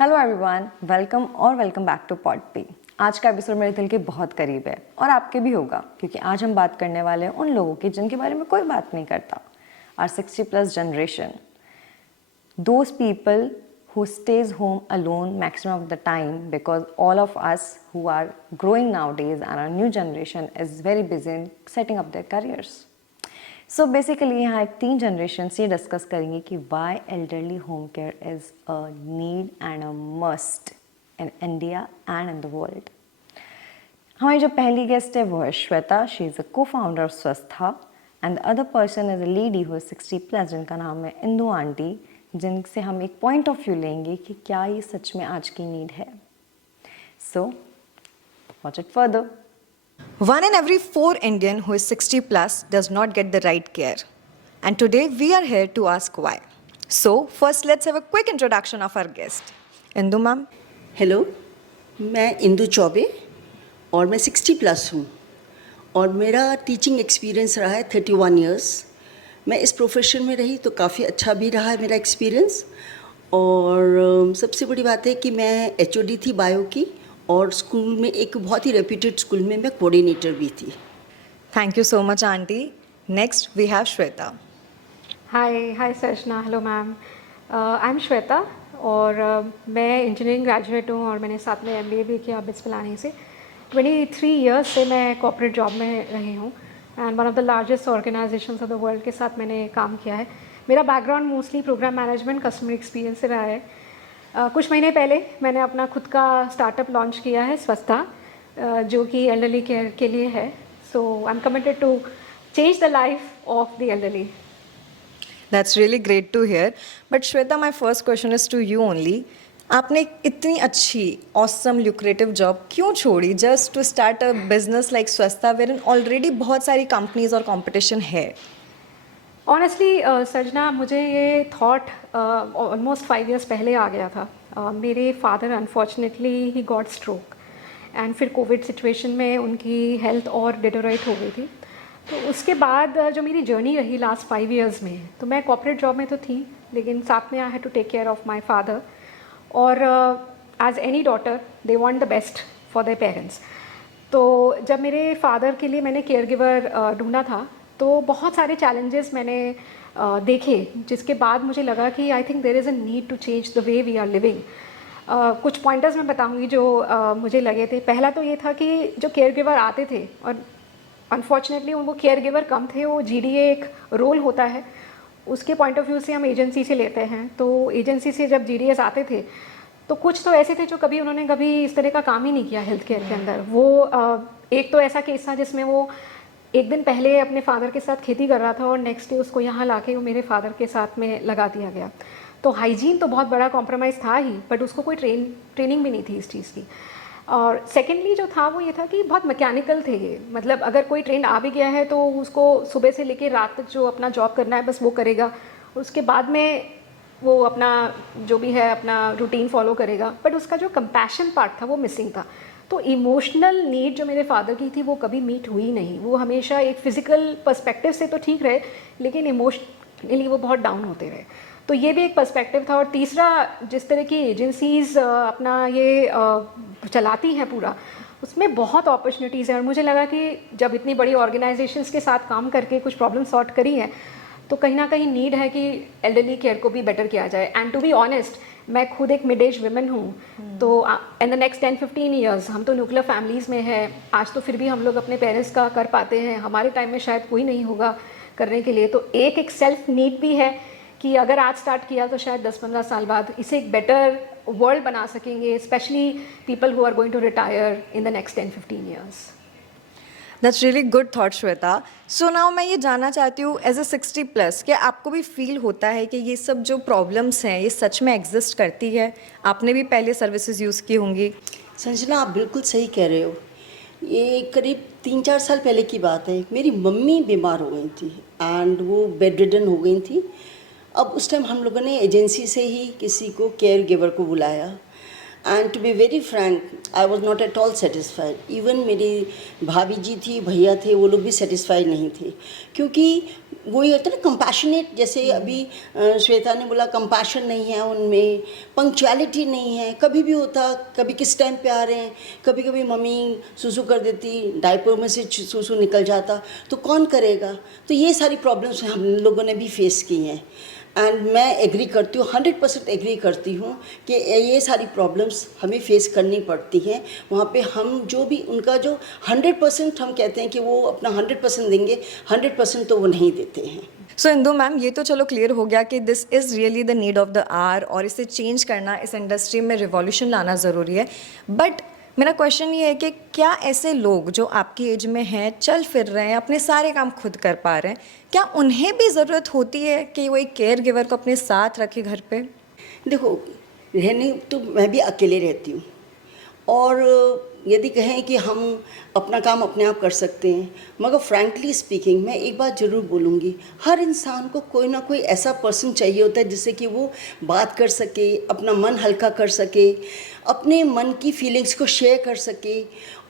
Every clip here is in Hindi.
Hello everyone, welcome back to pod पे। आज का एपिसोड मेरे दिल के बहुत करीब है और आपके भी होगा, क्योंकि आज हम बात करने वाले हैं उन लोगों की जिनके बारे में कोई बात नहीं करता। Are 60+ generation, those people who stays home alone maximum of the time, because all of us who are growing nowadays and our new generation is very busy in setting up their careers. So basically यहाँ एक 3 जनरेशन से डिस्कस करेंगे कि why elderly home care is a need and a must in India and in the world. हमारी जो पहली गेस्ट है वो है Shweta. She is a co-founder of स्वस्था, and the other person is a lady who is 60+ जिनका नाम है इंदु आंटी, जिनसे हम एक पॉइंट ऑफ व्यू लेंगे कि क्या ये सच में आज की नीड है. So watch it further. One in every 4 Indian who is 60+ does not get the right care. And today we are here to ask why. So first let's have a quick introduction of our guest. Indu ma'am. Hello, मैं इंदु चौबे और मैं 60+ हूँ और मेरा टीचिंग एक्सपीरियंस रहा है 31 इयर्स. मैं इस प्रोफेशन में रही तो काफ़ी अच्छा भी रहा है मेरा एक्सपीरियंस. और सबसे बड़ी बात है कि मैं HOD थी बायो की, और स्कूल में एक बहुत ही रेप्यूटेड स्कूल में मैं कोऑर्डिनेटर भी थी. Thank you so much aunty. Next we have Shweta. Hi Sarjana. Hello ma'am. I am Shweta और मैं इंजीनियरिंग ग्रेजुएट हूँ और मैंने साथ में MBA भी किया बिट्स प्लानिंग से. 23 इयर्स से मैं कॉर्पोरेट जॉब में रही हूँ and one of the largest organisations of the world के साथ मैंने काम किया है. मेरा background mostly programme management customer experience से रहा है. कुछ महीने पहले मैंने अपना खुद का स्टार्टअप लॉन्च किया है स्वस्था, जो कि एल्डरली केयर के लिए है. So I am committed to change the life of the elderly. That's really great to hear. But Shweta, my first question is to you only. आपने इतनी अच्छी ऑसम ल्यूक्रेटिव जॉब क्यों छोड़ी just to start a business like Swastha, where already बहुत सारी कंपनीज और कंपटीशन है? ऑनेस्टली सर्जना, मुझे ये थॉट ऑलमोस्ट 5 इयर्स पहले आ गया था. मेरे father unfortunately he got stroke and फिर कोविड सिचुएशन में उनकी हेल्थ और डिटोरेट हो गई थी. तो उसके बाद जो मेरी जर्नी रही लास्ट 5 इयर्स में, तो मैं कॉर्पोरेट जॉब में तो थी लेकिन साथ में I had to take care of my father. और as any daughter they want the best for their parents. तो जब मेरे फादर के लिए मैंने केयर गिवर ढूंढा था तो बहुत सारे चैलेंजेस मैंने देखे, जिसके बाद मुझे लगा कि I think there is a need to change the way we are living. कुछ पॉइंटर्स मैं बताऊंगी जो मुझे लगे थे. पहला तो ये था कि जो केयर गिवर आते थे और अनफॉर्चुनेटली वो केयर गिवर कम थे. वो GDA एक रोल होता है, उसके पॉइंट ऑफ व्यू से हम एजेंसी से लेते हैं. तो एजेंसी से जब GDAs आते थे तो कुछ तो ऐसे थे जो उन्होंने कभी इस तरह का काम ही नहीं किया हेल्थ केयर के अंदर. वो एक तो ऐसा केस था जिसमें वो एक दिन पहले अपने फादर के साथ खेती कर रहा था और नेक्स्ट डे उसको यहाँ लाके वो मेरे फादर के साथ में लगा दिया गया. तो हाइजीन तो बहुत बड़ा कॉम्प्रोमाइज़ था ही, बट उसको कोई ट्रेनिंग भी नहीं थी इस चीज़ की. और सेकेंडली जो था वो ये था कि बहुत मैकेनिकल थे ये. मतलब अगर कोई ट्रेन आ भी गया है तो उसको सुबह से लेकर रात तक जो अपना जॉब करना है बस वो करेगा, उसके बाद में वो अपना जो भी है अपना रूटीन फॉलो करेगा. बट उसका जो कंपैशन पार्ट था वो मिसिंग था. तो इमोशनल नीड जो मेरे फादर की थी वो कभी मीट हुई नहीं. वो हमेशा एक फिजिकल पर्सपेक्टिव से तो ठीक रहे लेकिन इमोशनली वो बहुत डाउन होते रहे. तो ये भी एक पर्सपेक्टिव था. और तीसरा, जिस तरह की एजेंसीज़ अपना ये चलाती हैं पूरा, उसमें बहुत अपॉर्चुनिटीज़ हैं. और मुझे लगा कि जब इतनी बड़ी ऑर्गेनाइजेशंस के साथ काम करके कुछ प्रॉब्लम सॉर्ट करी है तो कहीं ना कहीं नीड है कि एल्डरली केयर को भी बेटर किया जाए. एंड टू बी ऑनेस्ट, मैं खुद एक मिड एज वुमेन हूँ. तो इन द नेक्स्ट 10-15 ईयर्स हम तो न्यूक्लियर फैमिलीज़ में हैं. आज तो फिर भी हम लोग अपने पेरेंट्स का कर पाते हैं, हमारे टाइम में शायद कोई नहीं होगा करने के लिए. तो एक सेल्फ नीड भी है कि अगर आज स्टार्ट किया तो शायद 10-15 साल बाद इसे एक बेटर वर्ल्ड बना सकेंगे, specially people who are going to retire in the next 10-15 years. That's really good thought Shweta. So now मैं ये जानना चाहती हूँ एज अ 60+, क्या आपको भी फील होता है कि ये सब जो प्रॉब्लम्स हैं ये सच में एग्जिस्ट करती है? आपने भी पहले सर्विसेज यूज़ की होंगी. संजना, आप बिल्कुल सही कह रहे हो. ये करीब 3-4 साल पहले की बात है. मेरी मम्मी बीमार हो गई थी एंड वो बेड रिडन हो गई थी. अब उस टाइम हम लोगों ने एजेंसी से ही किसी को केयर गिवर को बुलाया. And to be very frank, I was not at all satisfied. Even मेरी भाभी जी थी, भैया थे, वो लोग भी सेटिस्फाइड नहीं थे. क्योंकि वही होता है ना कंपैशनेट, जैसे अभी श्वेता ने बोला कंपैशन नहीं है उनमें, पंक्चुअलिटी नहीं है, कभी भी होता, कभी किस टाइम पे आ रहे हैं, कभी कभी मम्मी सुसु कर देती, डायपर में से सुसु निकल जाता, तो कौन करेगा। तो ये सारी प्रॉब्लम्स हम लोगों ने भी फेस की हैं एंड मैं एग्री करती हूँ, 100% एग्री करती हूँ कि ये सारी प्रॉब्लम्स हमें फेस करनी पड़ती हैं। वहाँ पे हम जो भी उनका जो 100% हम कहते हैं कि वो अपना 100% देंगे, 100% तो वो नहीं देते हैं। सो इंदु मैम, ये तो चलो क्लियर हो गया कि this is really the need of the hour और इसे चेंज करना, इस इंडस्ट्री में रिवॉल्यूशन लाना ज़रूरी है। बट मेरा क्वेश्चन ये है कि क्या ऐसे लोग जो आपकी एज में हैं, चल फिर रहे हैं, अपने सारे काम खुद कर पा रहे हैं, क्या उन्हें भी ज़रूरत होती है कि वो एक केयर गिवर को अपने साथ रखे घर पे? देखो, रहने तो मैं भी अकेले रहती हूँ और यदि कहें कि हम अपना काम अपने आप कर सकते हैं, मगर फ्रैंकली स्पीकिंग मैं एक बात ज़रूर बोलूँगी, हर इंसान को कोई ना कोई ऐसा पर्सन चाहिए होता है जिससे कि वो बात कर सके, अपना मन हल्का कर सके, अपने मन की फीलिंग्स को शेयर कर सके।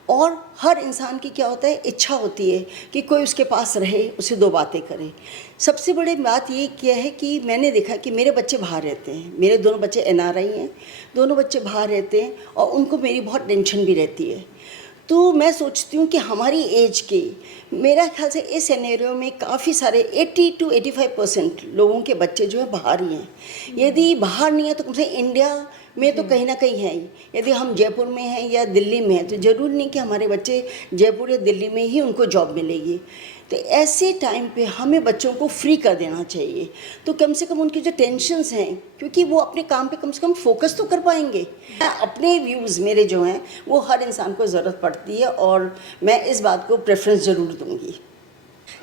और हर इंसान की क्या होता है, इच्छा होती है कि कोई उसके पास रहे, उसे दो बातें करे। सबसे बड़ी बात ये क्या है कि मैंने देखा कि मेरे बच्चे बाहर रहते हैं, मेरे दोनों बच्चे NRI हैं, दोनों बच्चे बाहर रहते हैं और उनको मेरी बहुत टेंशन भी रहती है। तो मैं सोचती हूँ कि हमारी एज के, मेरा ख्याल से इस सिनेरियो में काफ़ी सारे 80 to 85% लोगों के बच्चे जो है बाहर ही हैं। यदि बाहर नहीं है तो कम से इंडिया में तो कहीं ना कहीं है ही। यदि हम जयपुर में हैं या दिल्ली में हैं तो ज़रूरी नहीं कि हमारे बच्चे जयपुर या दिल्ली में ही उनको जॉब मिलेगी। तो ऐसे टाइम पे हमें बच्चों को फ्री कर देना चाहिए, तो कम से कम उनकी जो टेंशन्स हैं, क्योंकि वो अपने काम पे कम से कम फोकस तो कर पाएंगे। अपने व्यूज़ मेरे जो हैं वो हर इंसान को ज़रूरत पड़ती है और मैं इस बात को प्रेफरेंस ज़रूर दूँगी।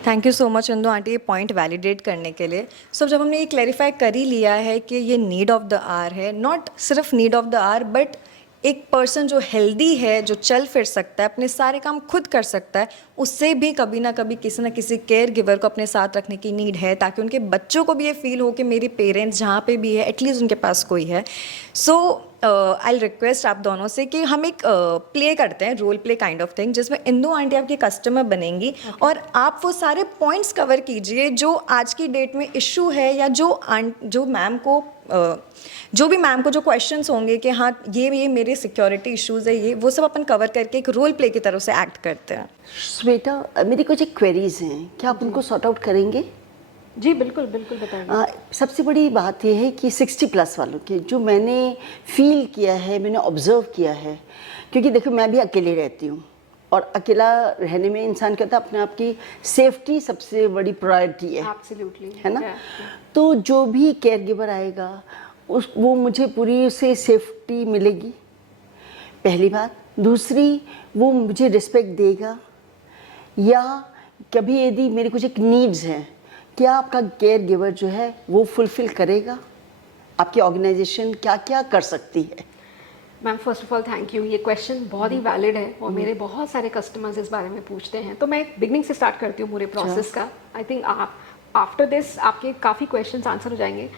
Thank you so much Indu aunty, ये पॉइंट वैलिडेट करने के लिए। सो जब हमने ये क्लैरिफाई कर ही लिया है कि ये नीड ऑफ द आवर है, नॉट सिर्फ need of the hour but एक पर्सन जो हेल्दी है, जो चल फिर सकता है, अपने सारे काम खुद कर सकता है, उससे भी कभी ना कभी किसी ना किसी केयर गिवर को अपने साथ रखने की नीड है, ताकि उनके बच्चों को भी ये फील हो कि मेरे पेरेंट्स जहाँ पे भी है एटलीस्ट उनके पास कोई है। सो आई रिक्वेस्ट आप दोनों से कि हम एक प्ले करते हैं, role play kind of thing, जिसमें इंदु आंटी आपकी कस्टमर बनेंगी और आप वो सारे पॉइंट्स कवर कीजिए जो आज की डेट में इशू है या जो मैम को जो भी मैम को जो क्वेश्चंस होंगे कि हाँ ये मेरे सिक्योरिटी इश्यूज़ है, ये वो सब अपन कवर करके एक रोल प्ले की तरह से एक्ट करते हैं। श्वेता, मेरी कुछ एक क्वेरीज हैं, क्या आप उनको सॉर्ट आउट करेंगे? जी बिल्कुल बिल्कुल, बताइए। सबसे बड़ी बात यह है कि 60+ वालों के जो मैंने फील किया है, मैंने ऑब्ज़र्व किया है, क्योंकि देखो मैं भी अकेले रहती हूँ और अकेला रहने में इंसान कहता है अपने आप की सेफ्टी सबसे बड़ी प्रायोरिटी है। एब्सोल्युटली, है ना? तो जो भी केयर गिवर आएगा वो मुझे पूरी उसे सेफ्टी मिलेगी, पहली बात। दूसरी, वो मुझे रिस्पेक्ट देगा, या कभी यदि मेरी कुछ एक नीड्स हैं, क्या आपका केयर गिवर जो है वो फुलफिल करेगा? आपकी ऑर्गेनाइजेशन क्या क्या कर सकती है? Ma'am, first of all thank you, ये क्वेश्चन बहुत ही वैलिड है और मेरे बहुत सारे कस्टमर्स इस बारे में पूछते हैं। तो मैं बिगनिंग से स्टार्ट करती हूँ पूरे प्रोसेस का। आई थिंक आप आफ्टर दिस आपके काफ़ी क्वेश्चंस आंसर हो जाएंगे।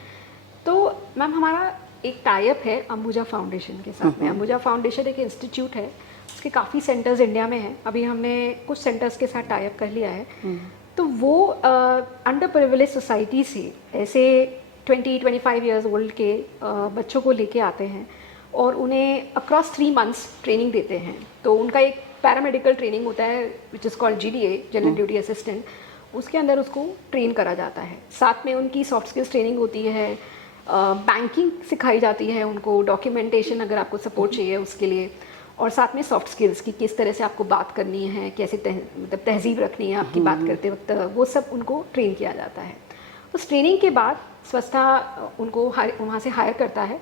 तो मैम, हमारा एक टाइप है अंबुजा फाउंडेशन के साथ में। अंबुजा फाउंडेशन एक इंस्टीट्यूट है, उसके काफ़ी सेंटर्स इंडिया में हैं। अभी हमने कुछ सेंटर्स के साथ टाइप कर लिया है। तो वो अंडर प्रिविलेज सोसाइटी से ऐसे 20-25 ईयर्स ओल्ड के बच्चों को लेके आते हैं और उन्हें अक्रॉस 3 मंथ्स ट्रेनिंग देते हैं। तो उनका एक पैरामेडिकल ट्रेनिंग होता है which is called GDA, general duty assistant. उसके अंदर उसको ट्रेन करा जाता है। साथ में उनकी सॉफ्ट स्किल्स ट्रेनिंग होती है, बैंकिंग सिखाई जाती है उनको, डॉक्यूमेंटेशन अगर आपको सपोर्ट चाहिए उसके लिए, और साथ में सॉफ्ट स्किल्स की किस तरह से आपको बात करनी है, कैसे मतलब तहजीब रखनी है आपकी बात करते वक्त, वो सब उनको ट्रेन किया जाता है। उस ट्रेनिंग के बाद संस्था उनको वहाँ से हायर करता है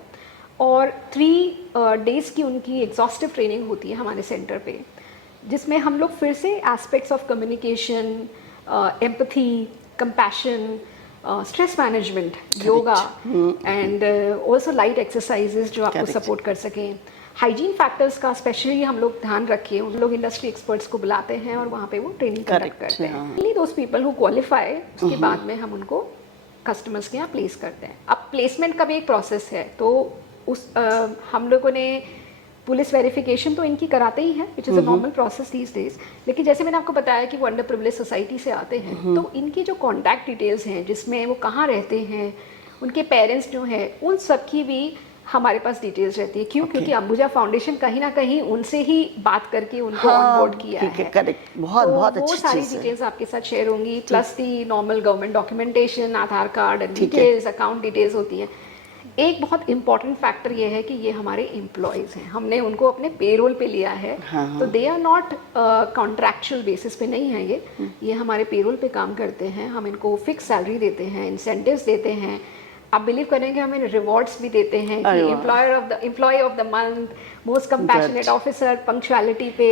और 3 डेज़ की उनकी एग्जॉस्टिव ट्रेनिंग होती है हमारे सेंटर पे, जिसमें हम लोग फिर से aspects of communication, empathy, compassion, stress management, yoga and also light exercises जो आपको सपोर्ट कर सकें, हाइजीन फैक्टर्स का स्पेशली हम लोग ध्यान रखिए। उन लोग इंडस्ट्री एक्सपर्ट्स को बुलाते हैं और वहाँ पे वो ट्रेनिंग कंडक्ट करते हैं। Only those people who qualify, उसके बाद में हम उनको कस्टमर्स के यहाँ प्लेस करते हैं। अब प्लेसमेंट का भी एक प्रोसेस है, तो उस हम लोगों ने पुलिस वेरिफिकेशन तो इनकी कराते ही हैं, which is a normal process these days. लेकिन जैसे मैंने आपको बताया कि वो अंडर प्रिविलेज सोसाइटी से आते हैं, तो इनकी जो कॉन्टैक्ट डिटेल्स हैं, जिसमें वो कहाँ रहते हैं, उनके पेरेंट्स जो हैं, उन सब की भी हमारे पास डिटेल्स रहती है। क्यों? क्योंकि अंबुजा फाउंडेशन कहीं ना कहीं उनसे ही बात करके उनको ऑनबोर्ड किया है। करेक्ट, बहुत तो बहुत वो अच्छी सारी चीज़ है। डिटेल्स आपके साथ शेयर होंगी, plus the normal government documentation, Aadhaar card details, account details होती हैं। एक बहुत इंपॉर्टेंट फैक्टर ये है कि ये हमारे एम्प्लॉयज़ हैं, हमने उनको अपने पेरोल पे लिया है। So they are not contractual basis पे नहीं है, ये हमारे पेरोल पे काम करते हैं। हम इनको फिक्स सैलरी देते हैं, इंसेंटिव्स देते हैं। आप बिलीव करेंगे हमें रिवॉर्ड्स भी देते हैं कि employee of the month, most compassionate officer, punctuality पे,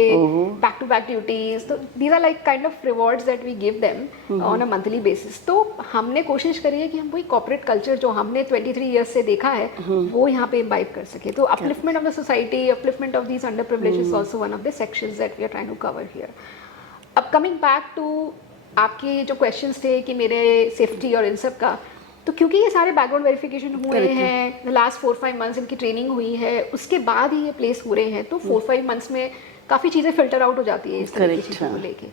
बैक टू बैक ड्यूटीज। तो these are like kind of rewards that we give them on a monthly basis. तो हमने कोशिश करी है कि हम वही कॉर्पोरेट कल्चर जो हमने 23 ईयर्स से देखा है वो यहाँ पे इम्बाइब कर सके। So upliftment of the society, upliftment of these under privilege is also one of the sections that we are trying to cover here. अब कमिंग बैक टू आपके जो क्वेश्चंस थे कि मेरे सेफ्टी और इन सब का, तो क्योंकि ये सारे बैकग्राउंड वेरिफिकेशन हुए हैं, लास्ट 4-5 मंथ्स इनकी ट्रेनिंग हुई है, उसके बाद ही ये प्लेस हो रहे हैं, तो 4-5 मंथ्स में काफ़ी चीज़ें फिल्टर आउट हो जाती है इस तरह की चीज़ों को लेके।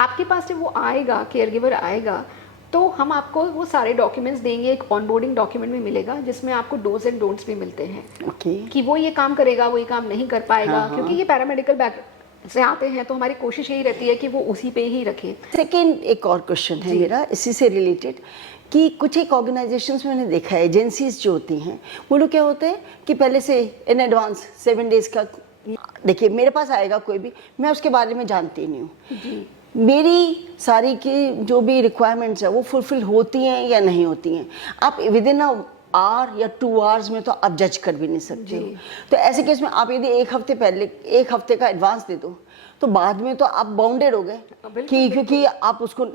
आपके पास जब वो आएगा, केयर गिवर आएगा, तो हम आपको वो सारे डॉक्यूमेंट्स देंगे। एक ऑनबोर्डिंग डॉक्यूमेंट भी मिलेगा जिसमें आपको डोज एंड डोंट्स भी मिलते हैं कि वो ये काम करेगा, वो ये काम नहीं कर पाएगा। क्योंकि ये पैरामेडिकल बैक से आते हैं, तो हमारी कोशिश यही रहती है कि वो उसी पे ही रखें। सेकेंड एक और क्वेश्चन है मेरा इसी से रिलेटेड कि कुछ एक ऑर्गेनाइजेशंस में मैंने देखा है, एजेंसीज जो होती हैं वो लोग क्या होते हैं कि पहले से इन एडवांस 7 डेज का, देखिए मेरे पास आएगा कोई भी, मैं उसके बारे में जानती नहीं हूँ, मेरी सारी की जो भी रिक्वायरमेंट्स है वो फुलफिल होती हैं या नहीं होती हैं। आप विद इन अ आवर या 2 आवर्स में तो आप जज कर भी नहीं सकते हो। तो ऐसे केस में आप यदि एक हफ्ते का एडवांस दे दो तो बाद में तो आप बाउंडेड हो गए कि क्योंकि आप उसको,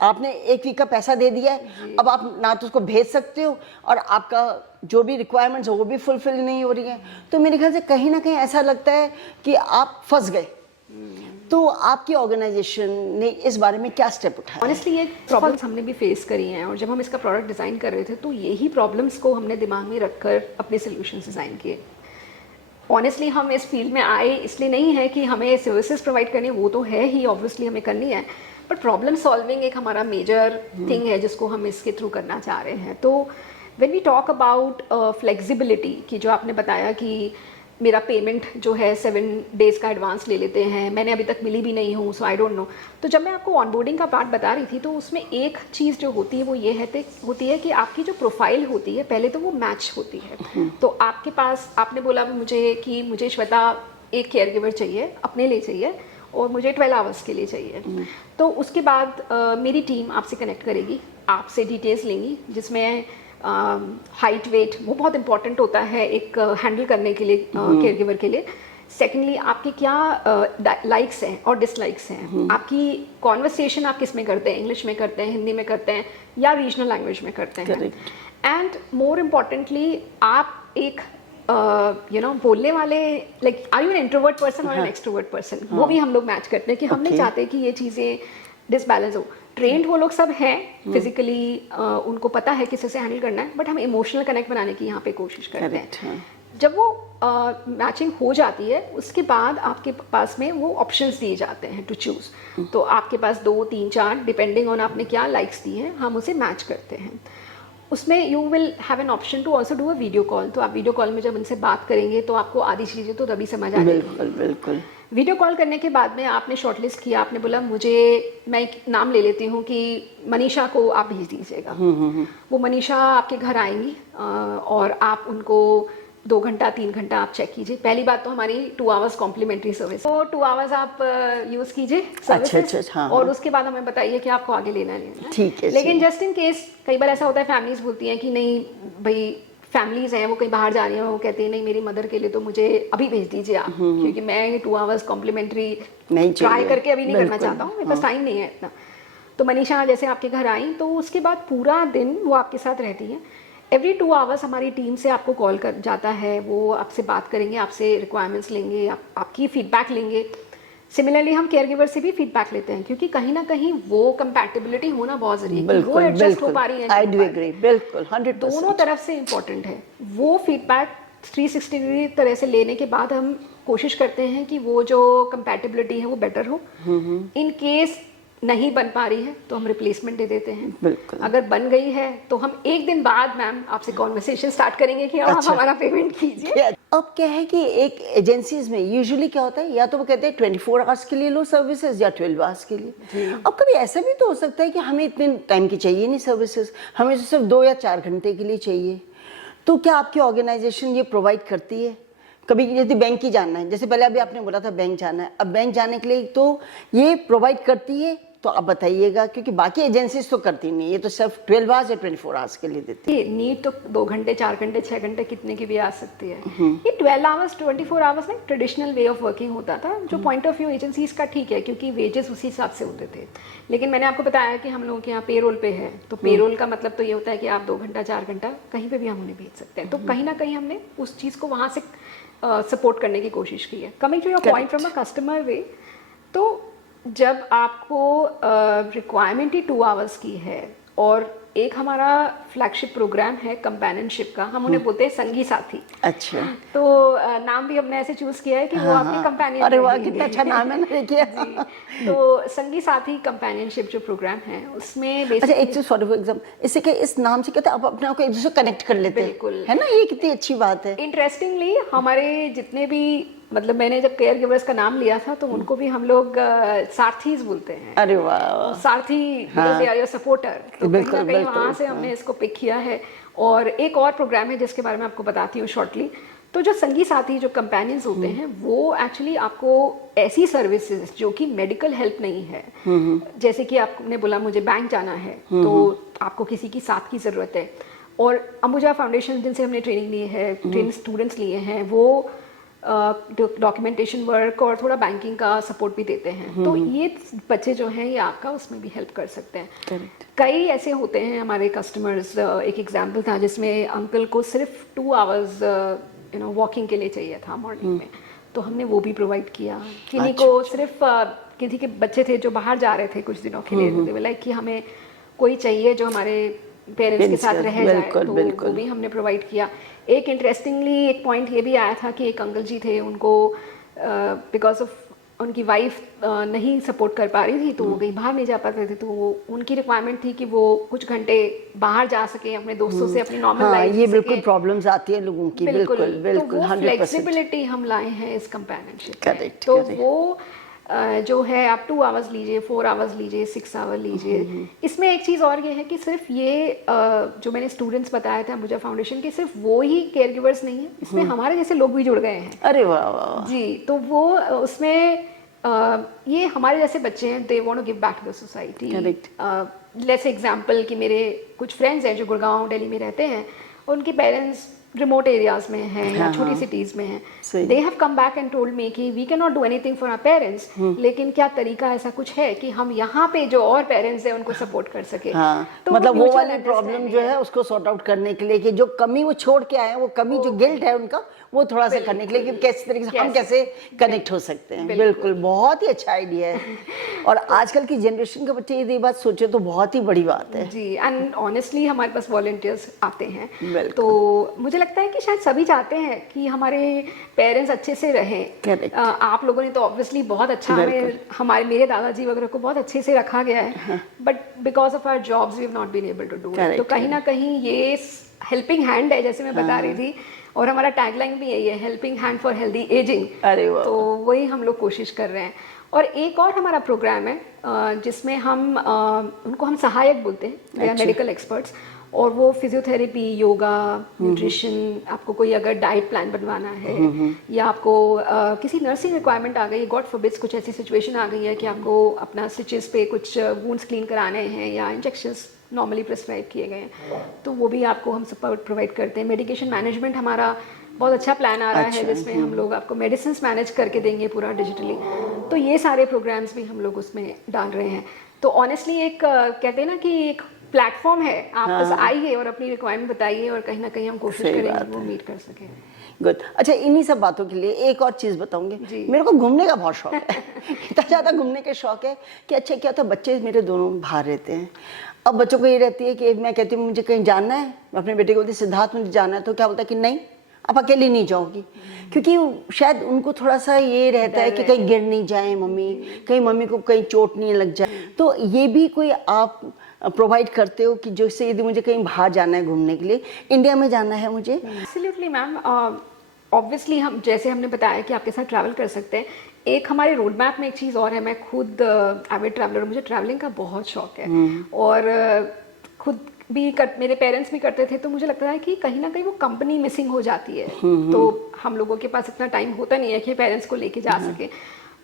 आपने 1 वीक का पैसा दे दिया है, अब आप ना तो उसको भेज सकते हो और आपका जो भी रिक्वायरमेंट्स है वो भी फुलफिल नहीं हो रही है। तो मेरे ख्याल से कहीं ना कहीं ऐसा लगता है कि आप फंस गए। तो आपकी ऑर्गेनाइजेशन ने इस बारे में क्या स्टेप उठाया? ऑनेस्टली ये प्रॉब्लम्स हमने भी फेस करी हैं, और जब हम इसका प्रोडक्ट डिज़ाइन कर रहे थे तो यही प्रॉब्लम्स को हमने दिमाग में रखकर अपने सोल्यूशन डिज़ाइन किए। ऑनेस्टली हम इस फील्ड में आए इसलिए नहीं है कि हमें सर्विसेज प्रोवाइड करनी, वो तो है ही, ऑब्वियसली हमें करनी है, बट प्रॉब्लम सॉल्विंग एक हमारा मेजर थिंग है जिसको हम इसके थ्रू करना चाह रहे हैं। So when we talk about flexibility की, जो आपने बताया कि मेरा पेमेंट जो है 7 डेज़ का एडवांस ले लेते हैं, मैंने अभी तक मिली भी नहीं हूँ, सो आई डोंट नो। तो जब मैं आपको ऑनबोर्डिंग का पार्ट बता रही थी तो उसमें एक चीज़ जो होती है वो ये होती है कि आपकी जो प्रोफाइल होती है पहले तो वो मैच होती है। तो आपके पास, आपने बोला मुझे कि मुझे श्वेता एक केयर गिवर चाहिए, अपने लिए चाहिए और मुझे 12 आवर्स के लिए चाहिए। तो उसके बाद मेरी टीम आपसे कनेक्ट करेगी, आपसे डिटेल्स लेंगी, जिसमें हाइट, वेट, वो बहुत इंपॉर्टेंट होता है एक हैंडल करने के लिए केयर गिवर के लिए। सेकेंडली आपके क्या लाइक्स हैं और डिसलाइक्स हैं, आपकी कॉन्वर्सेशन आप किस में करते हैं, इंग्लिश में करते हैं, हिंदी में करते हैं या रीजनल लैंग्वेज में करते हैं। एंड मोर इम्पॉर्टेंटली आप एक बोलने वाले, like are you an introvert person और एन एक्सट्रोवर्ट पर्सन, वो भी हम लोग मैच करते हैं कि हम नहीं चाहते कि ये चीज़ें डिसबैलेंस हो। ट्रेंड वो लोग सब हैं फिजिकली, उनको पता है किसी से हैंडल करना है, बट हम इमोशनल कनेक्ट बनाने की यहाँ पे कोशिश करते हैं। जब वो मैचिंग हो जाती है उसके बाद आपके पास में वो ऑप्शंस दिए जाते हैं टू चूज़। तो आपके पास 2, 3, 4 डिपेंडिंग ऑन आपने क्या लाइक्स दी हैं, हम उसे मैच करते हैं। उसमें you will have an option to also do a video call. So आप वीडियो कॉल में जब उनसे बात करेंगे तो आपको आधी चीज़ें तो तभी समझ आ जाएगी। बिल्कुल। वीडियो कॉल करने के बाद में आपने शॉर्टलिस्ट किया, आपने बोला मुझे, मैं एक नाम ले लेती हूँ कि मनीषा को आप भेज दीजिएगा। वो मनीषा आपके घर आएंगी और आप उनको 2 घंटा 3 घंटा आप चेक कीजिए। पहली बात तो हमारी 2 आवर्स कॉम्प्लीमेंट्री सर्विस, तो 2 आवर्स आप यूज़ कीजिए सर्विसेज, और उसके बाद हमें बताइए कि आपको आगे लेना है। ठीक है। लेकिन जस्ट इन केस कई बार ऐसा होता है, फैमिलीज बोलती हैं कि नहीं भाई, फैमिलीज हैं वो कहीं बाहर जा रही हैं, वो कहती हैं नहीं मेरी मदर के लिए तो मुझे अभी भेज दीजिए आप, क्योंकि मैं 2 आवर्स कॉम्प्लीमेंट्री ट्राई करके अभी नहीं करना चाहता हूँ, मेरे पास टाइम नहीं है इतना। तो मनीषा जैसे आपके घर आई तो उसके बाद पूरा दिन वो आपके साथ रहती हैं। एवरी 2 आवर्स हमारी टीम से आपको कॉल कर जाता है, वो आपसे बात करेंगे, आपसे रिक्वायरमेंट्स लेंगे, आपकी फीडबैक लेंगे। सिमिलरली हम केयर गिवर से भी फीडबैक लेते हैं, क्योंकि कहीं ना कहीं वो कंपैटिबिलिटी होना बहुत जरूरी है, वो एडजस्ट हो पा रही है। आई डू एग्री, बिल्कुल 100%। दोनों तरफ से इम्पोर्टेंट है। वो फीडबैक 360 डिग्री तरह से लेने के बाद हम कोशिश करते हैं कि वो जो कंपैटिबिलिटी है वो बेटर हो। इन केस नहीं बन पा रही है तो हम रिप्लेसमेंट दे देते हैं। बिल्कुल। अगर बन गई है तो हम एक दिन बाद मैम आपसे कॉन्वर्सेशन स्टार्ट करेंगे कि अब आप अच्छा। हमारा पेमेंट कीजिए। अब क्या है कि एक एजेंसीज में यूजुअली क्या होता है, या तो वो कहते हैं 24 आवर्स के लिए लो सर्विसेज या 12 आवर्स के लिए। अब कभी ऐसा भी तो हो सकता है कि हमें इतने टाइम की चाहिए नहीं सर्विसेज, हमें तो सिर्फ 2 या 4 घंटे के लिए चाहिए। तो क्या आपकी ऑर्गेनाइजेशन ये प्रोवाइड करती है? कभी यदि बैंक की जाना है, जैसे पहले अभी आपने बोला था बैंक जाना है, अब बैंक जाने के लिए तो ये प्रोवाइड करती है, तो आप बताइएगा, क्योंकि बाकी एजेंसीज तो करती नहीं, ये तो सिर्फ 12 आवर्स या 24 आवर्स के लिए देती है। ये नीड तो 2 घंटे 4 घंटे 6 घंटे कितने की भी आ सकती है। ये 12 आवर्स 24 आवर्स में ट्रेडिशनल वे ऑफ वर्किंग होता था, जो पॉइंट ऑफ व्यू एजेंसीज का ठीक है क्योंकि वेजेस उसी हिसाब से होते थे। लेकिन मैंने आपको बताया कि हम लोगों के यहाँ पेरोल पे है, तो पेरोल का मतलब तो ये होता है कि आप 2 घंटा 4 घंटा कहीं पे भी हम उन्हें भेज सकते हैं। तो कहीं ना कहीं हमने उस चीज़ को वहाँ से सपोर्ट करने की कोशिश की है। Coming to your point from a customer way, तो जब आपको रिक्वायरमेंट ही 2 आवर्स की है और एक हमारा फ्लैगशिप प्रोग्राम है कंपेनियनशिप का, हम उन्हें बोलते हैं संगी साथी। अच्छा। तो नाम भी हमने ऐसे चूज किया है कि वो आपके कंपेनियन। अरे वाह, कितना अच्छा नाम है ना, देखिए। तो संगी साथी कंपेनियनशिप जो प्रोग्राम है उसमें अच्छा, एक चीज फॉर एग्जाम्पल, इससे क्या इस नाम से कहते हैं आप अपने आप को एक दूसरे कनेक्ट कर लेते हैं, बिल्कुल। है ना, ये कितनी अच्छी बात है। इंटरेस्टिंगली हमारे जितने भी, मतलब मैंने जब केयर गिवर्स का नाम लिया था तो उनको भी हम लोग सारथीज बोलते हैं। अरे वाह। सारथी सपोर्टर, तो बिल्कुल, कहीं ना कहीं बिल्कुल, वहाँ से हमने इसको पिक किया है। और एक और प्रोग्राम है जिसके बारे में आपको बताती हूँ शॉर्टली। तो जो संगी साथी जो कंपेनियंस होते हैं वो एक्चुअली आपको ऐसी सर्विसेज जो कि मेडिकल हेल्प नहीं है, जैसे कि आपने बोला मुझे बैंक जाना है तो आपको किसी की साथ की ज़रूरत है, और अंबुजा फाउंडेशन जिनसे हमने ट्रेनिंग ली है, ट्रेन स्टूडेंट्स लिए हैं, वो डॉक्यूमेंटेशन वर्क और थोड़ा बैंकिंग का सपोर्ट भी देते हैं। तो ये बच्चे जो हैं ये आपका उसमें भी हेल्प कर सकते हैं। Correct. कई ऐसे होते हैं हमारे कस्टमर्स, एक एग्जांपल था जिसमें अंकल को सिर्फ 2 आवर्स वॉकिंग के लिए चाहिए था मॉर्निंग में, तो हमने वो भी प्रोवाइड किया। किन्हीं को सिर्फ किसी के बच्चे थे जो बाहर जा रहे थे कुछ दिनों के लिए, लाइक कि हमें कोई चाहिए जो हमारे पेरेंट्स के साथ रह जाए, तो वो भी हमने प्रोवाइड किया। एक इंटरेस्टिंगली एक पॉइंट ये भी आया था कि एक अंकल जी थे, उनको बिकॉज ऑफ उनकी वाइफ नहीं सपोर्ट कर पा रही थी तो वो कहीं बाहर नहीं जा पाते थे, तो उनकी रिक्वायरमेंट थी कि वो कुछ घंटे बाहर जा सके अपने दोस्तों से, अपनी नॉर्मल लाइफ। ये बिल्कुल प्रॉब्लम्स आती है लोगों की, बिल्कुल बिल्कुल, तो वो 100%। फ्लेक्सिबिलिटी हम लाए हैं इस कंपेनियनशिप। Correct, तो correct। वो जो है आप 2 आवर्स लीजिए, 4 आवर्स लीजिए, 6 आवर लीजिए। इसमें एक चीज़ और ये है कि सिर्फ ये जो मैंने स्टूडेंट्स बताया था अंबुजा फाउंडेशन के, सिर्फ वो ही केयर गिवर्स नहीं है, इसमें हमारे जैसे लोग भी जुड़ गए हैं। अरे वाह वाह। जी, तो वो उसमें ये हमारे जैसे बच्चे हैं, they want to give back to the society. Let's example कि मेरे कुछ फ्रेंड्स हैं जो गुड़गांव दिल्ली में रहते हैं, उनके पेरेंट्स रिमोट एरियाज में हैं या छोटी सिटीज में हैं, they have come back and told me कि we can not do anything for our parents, लेकिन क्या तरीका ऐसा कुछ है कि हम यहाँ पे जो और पेरेंट्स हैं उनको सपोर्ट कर सके। तो मतलब वो वाली प्रॉब्लम जो है उसको सॉर्ट आउट करने के लिए, कि जो कमी वो छोड़ के आए हैं, वो कमी जो गिल्ट है उनका, वो थोड़ा सा करने के लिए कि किस तरीके से हम कैसे कनेक्ट हो सकते हैं। बिल्कुल, बहुत ही अच्छा आइडिया है। और आजकल की जनरेशन के बच्चे ये बात सोचे तो बहुत ही बड़ी बात है जी। एंड ऑनेस्टली हमारे पास वॉलंटियर्स आते हैं, तो मुझे लगता है कि शायद सभी चाहते हैं कि हमारे पेरेंट्स अच्छे से रहें। आप लोगों ने तो ऑब्वियसली बहुत अच्छा हमारे मेरे दादाजी वगैरह को बहुत अच्छे से रखा गया है, but because of our jobs we have not been able to do it. So कहीं ना कहीं ये हेल्पिंग हैंड है, जैसे मैं बता रही थी, और हमारा टैगलाइन भी यही है, helping hand for healthy ageing. तो वही हम लोग कोशिश कर रहे हैं। और एक और हमारा प्रोग्राम है जिसमें हम उनको हम सहायक बोलते हैं, दे आर मेडिकल एक्सपर्ट्स, और वो फिजियोथेरेपी, योगा, न्यूट्रिशन, आपको कोई अगर डाइट प्लान बनवाना है या आपको किसी नर्सिंग रिक्वायरमेंट आ गई है, गॉड फॉरबिड्स कुछ ऐसी सिचुएशन आ गई है कि आपको अपना स्टिचेस पे कुछ वुंड्स क्लीन कराने हैं या इंजेक्शंस नॉर्मली प्रिस्क्राइब किए गए हैं, तो वो भी आपको हम सपोर्ट प्रोवाइड करते हैं। मेडिकेशन मैनेजमेंट हमारा बहुत अच्छा प्लान आ रहा है जिसमें हम लोग आपको मेडिसिन मैनेज करके देंगे पूरा डिजिटली। तो ये सारे प्रोग्राम्स भी हम लोग उसमें डाल रहे हैं। तो ऑनेस्टली एक कहते हैं ना कि एक प्लेटफॉर्म है, आप बस आइए और अपनी रिक्वायरमेंट बताइए और कहीं ना कहीं हम कोशिश करेंगे वो मीट कर सकें। गुड। अच्छा, इन्हीं सब बातों के लिए एक और चीज़ बताऊंगी। मेरे को घूमने का बहुत शौक है इतना ज़्यादा घूमने का शौक है कि अच्छा क्या होता है, बच्चे मेरे दोनों बाहर रहते हैं। अब बच्चों को ये रहती है कि मैं कहती हूँ मुझे कहीं जाना है, अपने बेटे को बोलती सिद्धार्थ मुझे जाना है, तो क्या बोलता है कि नहीं आप अकेली नहीं जाओगी, क्योंकि शायद उनको थोड़ा सा ये रहता है कि कहीं गिर नहीं जाए मम्मी, कहीं मम्मी को कहीं चोट नहीं लग जाए। तो ये भी कोई आप प्रोवाइड करते हो कि जैसे यदि मुझे कहीं बाहर जाना है घूमने के लिए, इंडिया में जाना है मुझे? एब्सोल्युटली मैम, ऑब्वियसली हम जैसे हमने बताया कि आपके साथ ट्रैवल कर सकते हैं। एक हमारे रोड मैप में एक चीज़ और है, मैं खुद एविड ट्रैवलर, मुझे ट्रैवलिंग का बहुत शौक है और खुद भी मेरे पेरेंट्स भी करते थे, तो मुझे लगता है कि कहीं ना कहीं वो कंपनी मिसिंग हो जाती है। तो हम लोगों के पास इतना टाइम होता नहीं है कि पेरेंट्स को लेके जा सके।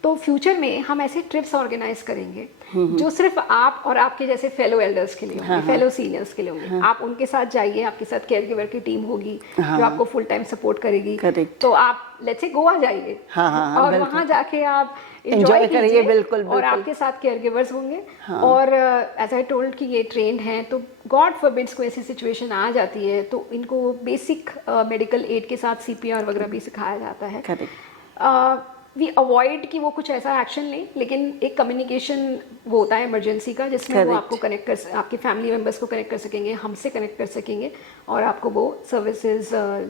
तो फ्यूचर में हम ऐसे ट्रिप्स ऑर्गेनाइज करेंगे जो सिर्फ आप और आपके जैसे फेलो एल्डर्स के लिए होंगे, फेलो सीनियर्स के लिए होंगे। आप उनके साथ जाइए, आपके साथ केयर गिवर की टीम होगी जो आपको फुल टाइम सपोर्ट करेगी। तो आप लेट्स से गोवा जाइए और वहाँ जाके आप एंजॉय करिए, बिल्कुल, और आपके साथ केयर गिवर्स होंगे। और एज आई टोल्ड कि ये ट्रेंड हैं, तो गॉड फॉरबिड्स को ऐसी सिचुएशन आ जाती है तो इनको बेसिक मेडिकल एड के साथ CPR वगैरह भी सिखाया जाता है। वी अवॉइड कि वो कुछ ऐसा एक्शन लें, लेकिन एक कम्युनिकेशन वो होता है इमरजेंसी का, जिसमें वो आपको कनेक्ट कर, आपके फैमिली मेम्बर्स को कनेक्ट कर सकेंगे, हमसे कनेक्ट कर सकेंगे, और आपको वो सर्विसेज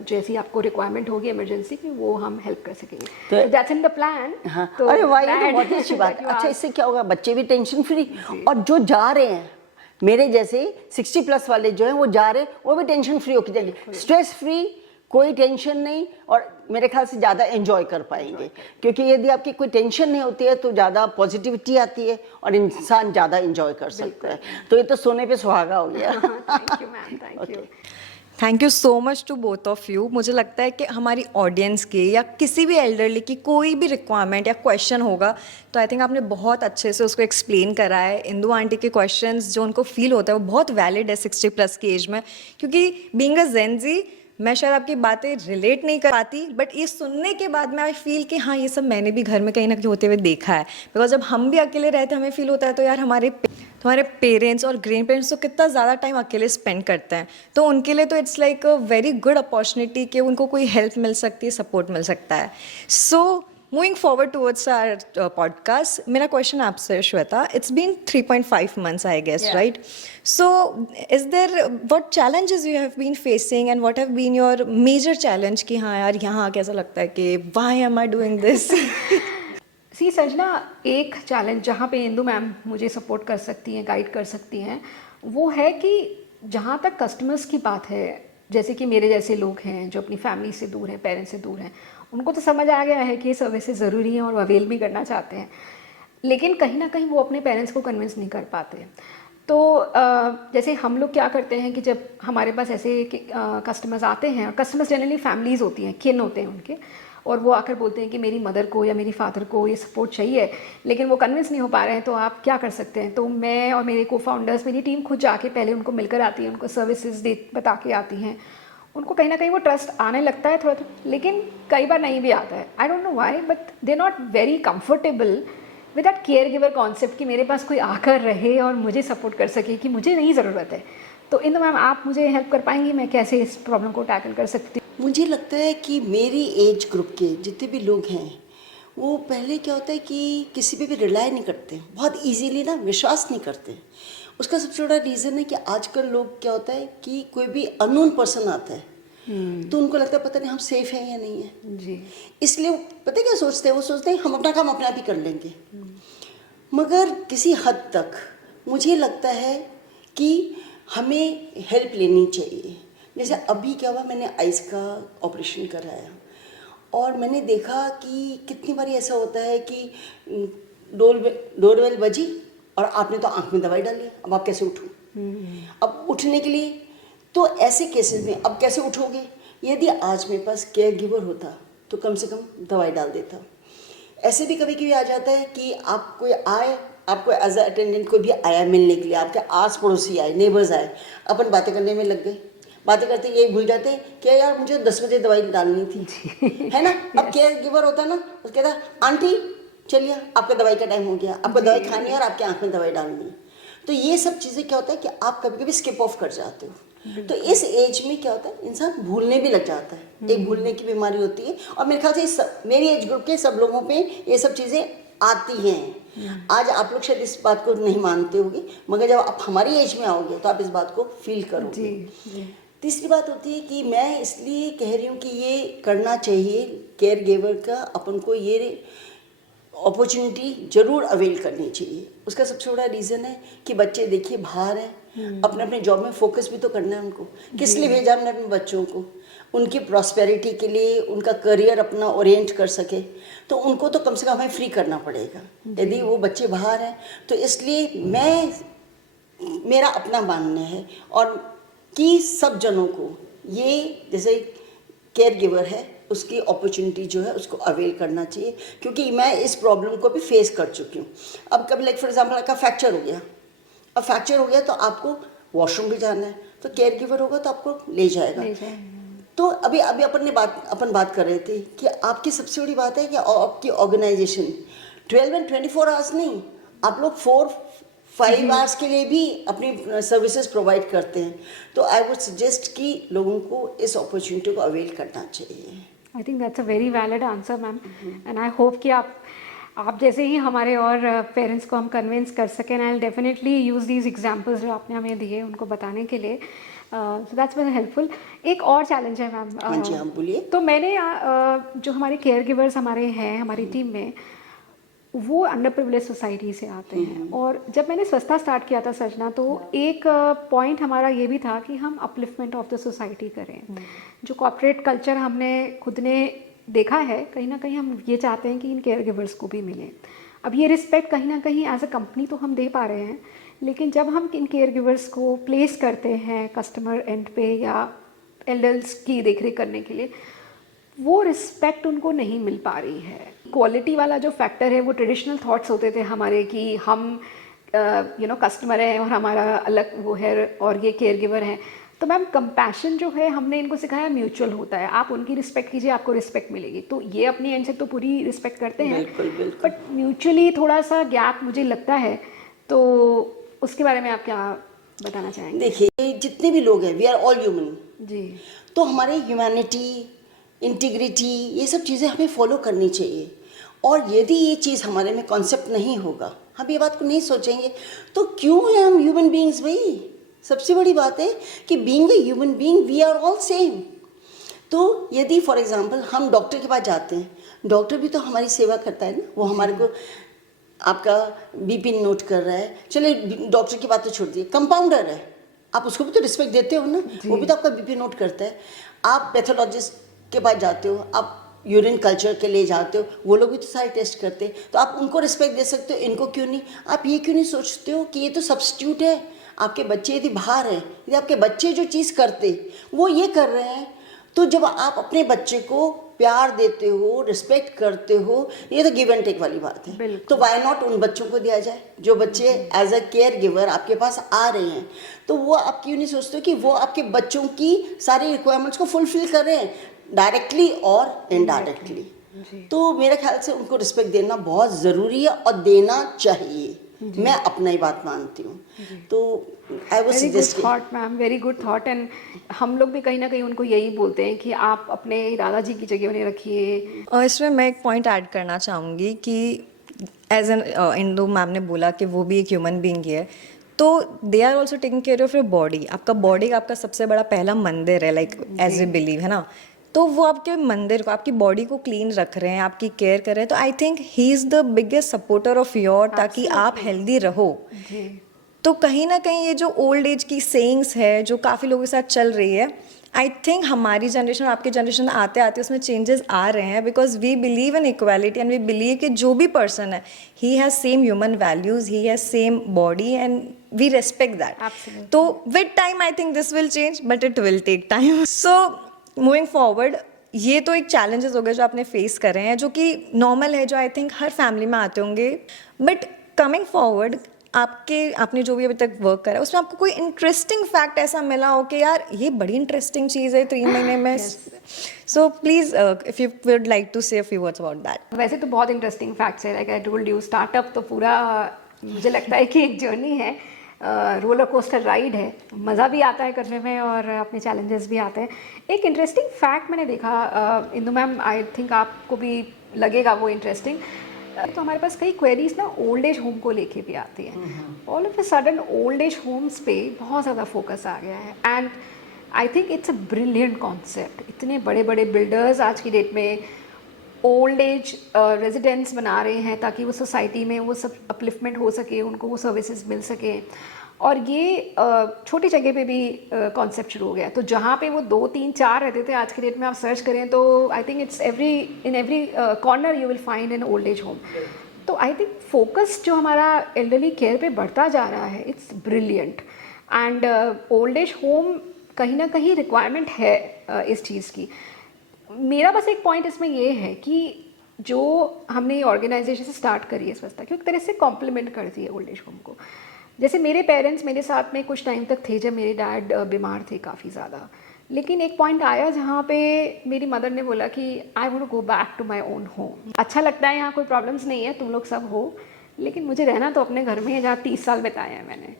जैसी आपको रिक्वायरमेंट होगी इमरजेंसी की, वो हम हेल्प कर सकेंगे। तो दैट्स इन द प्लान। अरे वाह, ये तो बहुत अच्छी बात है। अच्छा, इससे क्या होगा, बच्चे भी टेंशन फ्री, और जो जा रहे हैं मेरे जैसे 60+ वाले जो हैं वो जा रहे हैं, वो भी टेंशन फ्री होकर जाएंगे, स्ट्रेस फ्री, कोई टेंशन नहीं, और मेरे ख्याल से ज़्यादा एंजॉय कर पाएंगे। क्योंकि यदि आपकी कोई टेंशन नहीं होती है तो ज़्यादा पॉजिटिविटी आती है और इंसान ज़्यादा एंजॉय कर सकता है। तो ये तो सोने पे सुहागा हो so. Thank you ma'am, thank you. Thank you so much to both of you. मुझे लगता है कि हमारी ऑडियंस के या किसी भी एल्डरली की कोई भी रिक्वायरमेंट या क्वेश्चन होगा तो आई थिंक आपने बहुत अच्छे से उसको एक्सप्लेन करा है। इंदु आंटी के क्वेश्चंस जो उनको फील होता है वो बहुत वैलिड है 60+ की एज में, क्योंकि बीइंग अ जेनजी मैं शायद आपकी बातें रिलेट नहीं कर पाती, बट ये सुनने के बाद मैं आई फील कि हाँ, ये सब मैंने भी घर में कहीं ना कहीं होते हुए देखा है। बिकॉज जब हम भी अकेले रहते हैं हमें फील होता है तो यार हमारे पेरेंट्स और ग्रैंड पेरेंट्स तो कितना ज़्यादा टाइम अकेले स्पेंड करते हैं, तो उनके लिए तो it's like a very good opportunity कि उनको कोई हेल्प मिल सकती है, सपोर्ट मिल सकता है। So moving forward towards our podcast, मेरा क्वेश्चन आपसे Shweta, it's been 3.5 months I guess, right? So is there what challenges you have been facing and what have been your major challenge कि हाँ यार यहाँ कैसा लगता है कि why am I doing this? See Sanjana, एक चैलेंज जहाँ पे इंदु मैम मुझे सपोर्ट कर सकती हैं, गाइड कर सकती हैं, वो है कि जहाँ तक कस्टमर्स की बात है, जैसे कि मेरे जैसे लोग हैं जो अपनी फैमिली से दूर हैं, पेरेंट्स से दूर हैं, उनको तो समझ आ गया है कि ये सर्विसेज ज़रूरी हैं और वो अवेल भी करना चाहते हैं, लेकिन कहीं ना कहीं वो अपने पेरेंट्स को कन्विंस नहीं कर पाते। तो जैसे हम लोग क्या करते हैं कि जब हमारे पास ऐसे कस्टमर्स आते हैं, कस्टमर्स जनरली फैमिलीज़ होती हैं, किन होते हैं उनके, और वो आकर बोलते हैं कि मेरी मदर को या मेरी फादर को ये सपोर्ट चाहिए, लेकिन वो कन्विंस नहीं हो पा रहे हैं, तो आप क्या कर सकते हैं? तो मैं और मेरे को-फाउंडर्स, मेरी टीम खुद जाके पहले उनको मिलकर आती है, उनको सर्विसेज बता के आती हैं, उनको कहीं ना कहीं वो ट्रस्ट आने लगता है थोड़ा, लेकिन कई बार नहीं भी आता है। I don't know why, but they not very comfortable with that care giver concept कि मेरे पास कोई आकर रहे और मुझे सपोर्ट कर सके, कि मुझे नहीं ज़रूरत है। तो इंदु मैम, आप मुझे हेल्प कर पाएंगी, मैं कैसे इस प्रॉब्लम को टैकल कर सकती हूँ? मुझे लगता है कि मेरी एज ग्रुप के जितने भी लोग हैं वो पहले क्या होता है कि किसी पे भी रिलाई नहीं करते, बहुत इजीली ना विश्वास नहीं करते। उसका सबसे बड़ा रीज़न है कि आजकल लोग क्या होता है कि कोई भी अननोन पर्सन आता है तो उनको लगता है पता नहीं हम सेफ हैं या नहीं है जी, इसलिए पता है क्या सोचते हैं, वो सोचते हैं हम अपना काम अपने आप ही कर लेंगे। मगर किसी हद तक मुझे लगता है कि हमें हेल्प लेनी चाहिए। जैसे अभी क्या हुआ, मैंने आइज़ का ऑपरेशन कराया और मैंने देखा कि कितनी बार ऐसा होता है कि डोरबेल बजी और आपने तो आंख में दवाई डाली, अब आप कैसे उठो? अब उठने के लिए तो ऐसे केसेस में अब कैसे उठोगे? यदि आज मेरे पास केयर गिवर होता तो कम से कम दवाई डाल देता। ऐसे भी कभी कभी आ जाता है कि आप कोई आए, आपको एज अ अटेंडेंट कोई भी आया मिलने के लिए, आपके आस पड़ोसी आए, नेबर्स आए, अपन बातें करने में लग गए, बातें करते यही भूल जाते हैं क्या यार मुझे 10 बजे दवाई डालनी थी, है ना? अब केयर गिवर होता है ना, उसके कहता आंटी चलिए आपका दवाई का टाइम हो गया, आपको दवाई खानी है और आपकी आँख में दवाई डालनी है। तो ये सब चीज़ें क्या होता है कि आप कभी कभी स्किप ऑफ कर जाते हो। तो इस एज में क्या होता है, इंसान भूलने भी लग जाता है, एक भूलने की बीमारी होती है। और मेरे ख्याल से मेरी एज ग्रुप के सब लोगों पे ये सब चीज़ें आती हैं। आज आप लोग शायद इस बात को नहीं मानते होगे, मगर जब आप हमारी एज में आओगे तो आप इस बात को फील करोगे। तीसरी बात होती है कि मैं इसलिए कह रही हूँ कि ये करना चाहिए, केयर गिवर का अपन को ये अपॉर्चुनिटी जरूर अवेल करनी चाहिए। उसका सबसे बड़ा रीज़न है कि बच्चे देखिए बाहर हैं, अपने अपने जॉब में फोकस भी तो करना है उनको। किस लिए भेजा हमने अपने बच्चों को? उनकी प्रॉस्पेरिटी के लिए, उनका करियर अपना ओरिएंट कर सके, तो उनको तो कम से कम हमें फ्री करना पड़ेगा यदि वो बच्चे बाहर हैं। तो इसलिए मेरा अपना मानना है और कि सब जनों को ये जैसे केयर गिवर है उसकी अपॉर्चुनिटी जो है उसको अवेल करना चाहिए, क्योंकि मैं इस प्रॉब्लम को भी फेस कर चुकी हूँ। अब कभी लाइक फॉर एग्जांपल आपका फ्रैक्चर हो गया, अब फ्रैक्चर हो गया तो आपको वॉशरूम भी जाना है, तो केयर गिवर होगा तो आपको ले जाएगा। तो अभी अभी अपन बात कर रहे थे कि आपकी सबसे बड़ी बात है कि आपकी ऑर्गेनाइजेशन 12 एंड 24 आवर्स नहीं, आप लोग 4-5 आवर्स के लिए भी अपनी सर्विसेज प्रोवाइड करते हैं। तो आई वुड सजेस्ट कि लोगों को इस अपॉर्चुनिटी को अवेल करना चाहिए। I think that's a very valid answer ma'am, and I hope कि आप जैसे ही हमारे और पेरेंट्स को हम कन्विंस कर सकें। I will definitely use these examples जो आपने हमें दिए उनको बताने के लिए। So that's very helpful. एक और चैलेंज है मैम। हाँ जी, हाँ बोलिए। तो मैंने जो हमारे केयर गिवर्स हमारे हैं हमारी टीम में, वो अंडर प्रिविलेज सोसाइटी से आते हैं। और जब मैंने स्वच्छता स्टार्ट किया था सजना, तो एक पॉइंट हमारा ये भी था कि हम अपलिफ्टमेंट ऑफ द सोसाइटी करें। जो कॉर्पोरेट कल्चर हमने खुद ने देखा है, कहीं ना कहीं हम ये चाहते हैं कि इन केयर गिवर्स को भी मिले। अब ये रिस्पेक्ट कहीं ना कहीं एज अ कंपनी तो हम दे पा रहे हैं, लेकिन जब हम इन केयर गिवर्स को प्लेस करते हैं कस्टमर एंड पे या एल्डर्स की देखरेख करने के लिए, वो रिस्पेक्ट उनको नहीं मिल पा रही है। क्वालिटी वाला जो फैक्टर है, वो ट्रेडिशनल थॉट्स होते थे हमारे कि हम कस्टमर हैं और हमारा अलग वो है और ये केयर गिवर हैं। तो मैम कंपैशन जो है हमने इनको सिखाया म्यूचुअल होता है, आप उनकी रिस्पेक्ट कीजिए आपको रिस्पेक्ट मिलेगी। तो ये अपनी एंड से तो पूरी रिस्पेक्ट करते हैं, बिल्कुल बिल्कुल। बट म्यूचुअली थोड़ा सा गैप मुझे लगता है। तो उसके बारे में आप क्या बताना चाहेंगे? देखिए, जितने भी लोग हैं वी आर ऑल ह्यूमन जी। तो हमारे ह्यूमैनिटी, इंटीग्रिटी, ये सब चीज़ें हमें फॉलो करनी चाहिए। और यदि ये चीज़ हमारे में कॉन्सेप्ट नहीं होगा, हम ये बात को नहीं सोचेंगे, तो क्यों है हम ह्यूमन बीइंग्स भाई? सबसे बड़ी बात है कि being a human being we are all same. So यदि फॉर एग्जांपल हम डॉक्टर के पास जाते हैं, डॉक्टर भी तो हमारी सेवा करता है ना, वो हमारे को आपका बीपी नोट कर रहा है, चलिए डॉक्टर की बात तो छोड़ दिए, कंपाउंडर है, आप उसको भी तो रिस्पेक्ट देते हो ना, वो भी तो आपका बीपी नोट करता है। आप पैथोलॉजिस्ट के पास जाते हो, आप यूरिन कल्चर के लिए जाते हो, वो लोग भी तो सारे टेस्ट करते हैं, तो आप उनको रिस्पेक्ट दे सकते हो, इनको क्यों नहीं? आप ये क्यों नहीं सोचते हो कि ये तो सब्स्टिट्यूट है? आपके बच्चे यदि बाहर हैं, यदि आपके बच्चे जो चीज़ करते वो ये कर रहे हैं, तो जब आप अपने बच्चे को प्यार देते हो, रिस्पेक्ट करते हो, ये तो गिव एंड टेक वाली बात है। तो वाई नॉट उन बच्चों को दिया जाए जो बच्चे एज अ केयर गिवर आपके पास आ रहे हैं। तो वो आप क्यों नहीं सोचते कि वो आपके बच्चों की सारी रिक्वायरमेंट्स को फुलफिल कर रहे हैं, डायरेक्टली और इनडायरेक्टली। तो मेरे ख्याल से उनको रिस्पेक्ट देना बहुत ज़रूरी है और देना चाहिए। मैं अपना ही बात मानती हूँ। तो I was very good suggest thought ma'am, very good thought. And हम लोग भी कहीं ना कहीं उनको यही बोलते हैं कि आप अपने दादाजी की जगह उन्हें रखिए। और इसमें मैं एक पॉइंट ऐड करना चाहूँगी कि एज एन इंदू मैम ने बोला कि वो भी एक ह्यूमन बीइंग है, so they are also taking care of your body. आपका बॉडी आपका सबसे बड़ा पहला मंदिर है, लाइक एज ए बिलीव, है ना। तो वो आपके मंदिर को, आपकी बॉडी को क्लीन रख रहे हैं, आपकी केयर कर रहे हैं, तो I think he is the biggest supporter of your, ताकि आप हेल्दी रहो। तो कहीं ना कहीं ये जो ओल्ड एज की सेइंग्स है जो काफ़ी लोगों के साथ चल रही है, आई थिंक हमारी जनरेशन, आपकी जनरेशन आते आते उसमें चेंजेस आ रहे हैं, because we believe in equality and we believe कि जो भी पर्सन है he has same human values, he has same body and we respect that. तो with time I think this will change, but it will take time. So moving forward, ये तो एक चैलेंजेस हो गए जो आपने फेस कर रहे हैं, जो कि नॉर्मल है, जो आई थिंक हर फैमिली में आते होंगे। बट कमिंग फॉरवर्ड, आपने जो भी अभी तक वर्क करा उसमें आपको कोई इंटरेस्टिंग फैक्ट ऐसा मिला हो कि यार ये बड़ी इंटरेस्टिंग चीज़ है 3 महीने में? So please if you would like to say a few words about that. वैसे तो बहुत इंटरेस्टिंग फैक्ट्स है, like I told you, startup तो पूरा मुझे लगता है कि एक जर्नी है, रोलर कोस्टर राइड है, मज़ा भी आता है करने में और अपने चैलेंजेस भी आते हैं। एक इंटरेस्टिंग फैक्ट मैंने देखा, इंदु मैम आई थिंक आपको भी लगेगा वो इंटरेस्टिंग। तो हमारे पास कई क्वेरीज ना ओल्ड एज होम को लेके भी आती हैं। All of a sudden old age homes पे बहुत ज़्यादा फोकस आ गया है, and I think it's a brilliant concept. इतने बड़े बड़े बिल्डर्स आज की डेट में ओल्ड एज रेजिडेंट्स बना रहे हैं ताकि वो सोसाइटी में वो सब अपलिफ्टमेंट हो सके, उनको वो सर्विसेज मिल सके। और ये छोटी जगह पे भी कॉन्सेप्ट शुरू हो गया। तो जहाँ पे वो 2, 3, 4 रहते थे, आज के डेट में आप सर्च करें तो I think it's in every corner you will find an old age home. तो आई थिंक फोकस जो हमारा एल्डरली केयर पे बढ़ता जा रहा है, it's brilliant. And old age home कहीं ना कहीं रिक्वायरमेंट है इस चीज़ की। मेरा बस एक पॉइंट इसमें ये है कि जो हमने ये ऑर्गेनाइजेशन से स्टार्ट करी है स्वच्छता, क्योंकि तरह से कॉम्प्लीमेंट करती है ओल्ड एज होम को। जैसे मेरे पेरेंट्स मेरे साथ में कुछ टाइम तक थे जब मेरे डैड बीमार थे काफ़ी ज़्यादा, लेकिन एक पॉइंट आया जहाँ पे मेरी मदर ने बोला कि I want to go back to my own home. अच्छा लगता है, यहाँ कोई प्रॉब्लम्स नहीं है, तुम लोग सब हो, लेकिन मुझे रहना तो अपने घर में है जहाँ 30 साल बिताए हैं मैंने।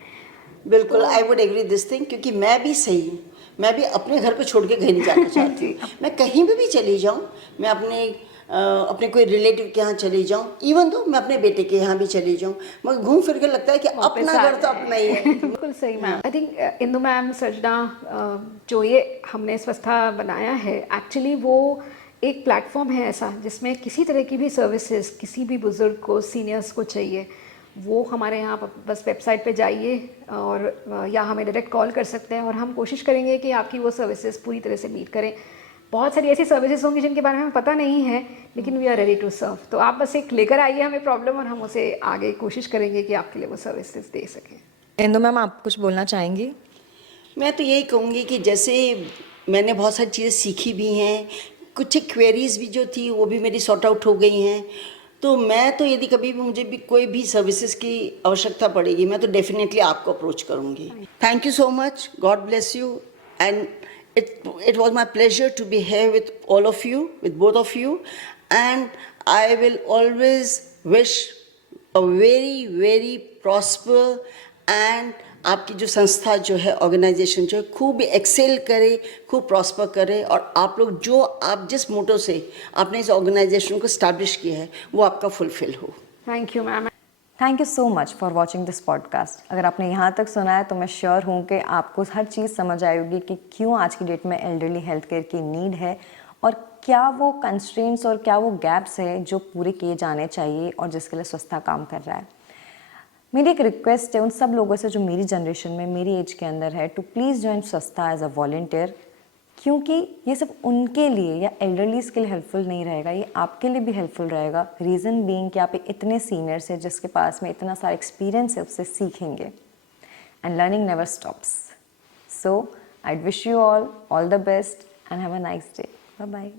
बिल्कुल, I would agree this thing, क्योंकि मैं भी सही हूँ। मैं भी अपने घर को छोड़ के कहीं नहीं जाना चाहती। मैं कहीं भी चली जाऊँ, मैं अपने कोई रिलेटिव के यहाँ चली जाऊँ, इवन तो मैं अपने बेटे के यहाँ भी चली जाऊँ, मगर घूम फिर के लगता है कि अपना घर तो अपना ही है। बिल्कुल सही ma'am. I think Indu ma'am, सजना, जो ये हमने स्वस्था बनाया है, एक्चुअली वो एक प्लेटफॉर्म है ऐसा जिसमें किसी तरह की भी सर्विसेज किसी भी बुज़ुर्ग को, सीनियर्स को चाहिए, वो हमारे यहाँ बस वेबसाइट पे जाइए और या हमें डायरेक्ट कॉल कर सकते हैं और हम कोशिश करेंगे कि आपकी वो सर्विसेज पूरी तरह से मीट करें। बहुत सारी ऐसी सर्विसेज होंगी जिनके बारे में हमें पता नहीं है, लेकिन we are ready to serve. So आप बस एक लेकर आइए हमें प्रॉब्लम और हम उसे आगे कोशिश करेंगे कि आपके लिए वो सर्विसेज दे सकें। इंदु मैम, आप कुछ बोलना चाहेंगी? मैं तो यही कहूँगी कि जैसे मैंने बहुत सारी चीज़ें सीखी भी हैं, कुछ क्वेरीज भी जो थी वो भी मेरी सॉर्ट आउट हो गई हैं। तो मैं तो यदि कभी भी मुझे भी कोई भी सर्विसेज की आवश्यकता पड़ेगी, मैं तो डेफिनेटली आपको अप्रोच करूँगी। Thank you so much, God bless you, and it was my pleasure to be here with all of you, with both of you, and I will always wish a very very prosper and आपकी जो संस्था जो है, ऑर्गेनाइजेशन जो है, खूब एक्सेल करे, खूब प्रॉस्पर करे, और आप लोग जो आप जिस मोटो से आपने इस ऑर्गेनाइजेशन को स्टैब्लिश किया है वो आपका फुलफिल हो। Thank you ma'am. Thank you so much for watching this podcast. अगर आपने यहाँ तक सुना है तो मैं श्योर हूँ कि आपको हर चीज़ समझ आएगी कि क्यों आज की डेट में एल्डरली हेल्थ केयर की नीड है और क्या वो कंस्ट्रेंट्स और क्या वो गैप्स है जो पूरे किए जाने चाहिए और जिसके लिए स्वस्था काम कर रहा है। मेरी एक रिक्वेस्ट है उन सब लोगों से जो मेरी जनरेशन में, मेरी एज के अंदर है, to please join Swastha as a volunteer, क्योंकि ये सब उनके लिए या एल्डरलीज के लिए हेल्पफुल नहीं रहेगा, ये आपके लिए भी हेल्पफुल रहेगा। रीज़न बीइंग कि आप इतने सीनियर्स हैं जिसके पास में इतना सारा एक्सपीरियंस है, उससे सीखेंगे। And learning never stops. So I wish you all the best and have a nice day. Bye bye.